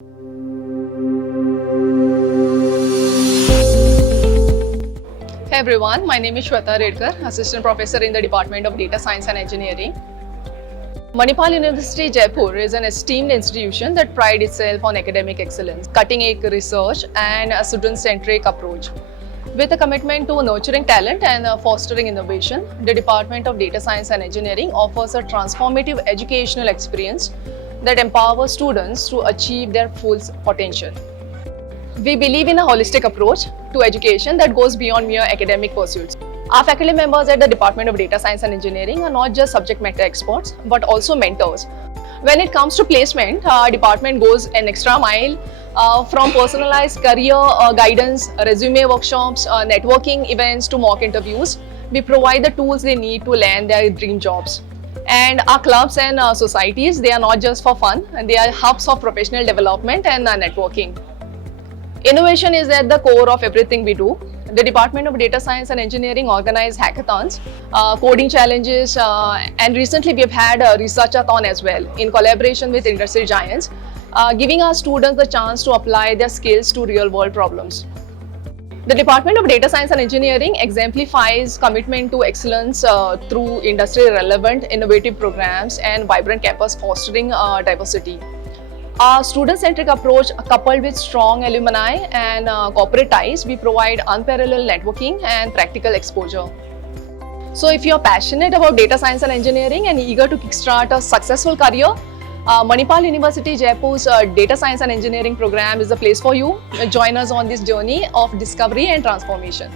Hey everyone, my name is Shweta Redkar, Assistant Professor in the Department of Data Science and Engineering. Manipal University Jaipur is an esteemed institution that prides itself on academic excellence, cutting-edge research and a student-centric approach. With a commitment to nurturing talent and fostering innovation, the Department of Data Science and Engineering offers a transformative educational experience that empowers students to achieve their full potential. We believe in a holistic approach to education that goes beyond mere academic pursuits. Our faculty members at the Department of Data Science and Engineering are not just subject matter experts, but also mentors. When it comes to placement, our department goes an extra mile from personalized career guidance, resume workshops, networking events to mock interviews. We provide the tools they need to land their dream jobs. And our clubs and societies, they are not just for fun, they are hubs of professional development and networking. Innovation is at the core of everything we do. The Department of Data Science and Engineering organize hackathons, coding challenges, and recently we have had a researchathon as well in collaboration with industry giants, giving our students the chance to apply their skills to real-world problems. The Department of Data Science and Engineering exemplifies commitment to excellence through industry-relevant innovative programs and vibrant campus fostering diversity. Our student-centric approach, coupled with strong alumni and corporate ties, we provide unparalleled networking and practical exposure. So if you're passionate about data science and engineering and eager to kickstart a successful career, Manipal University Jaipur's Data Science and Engineering program is the place for you. Join us on this journey of discovery and transformation.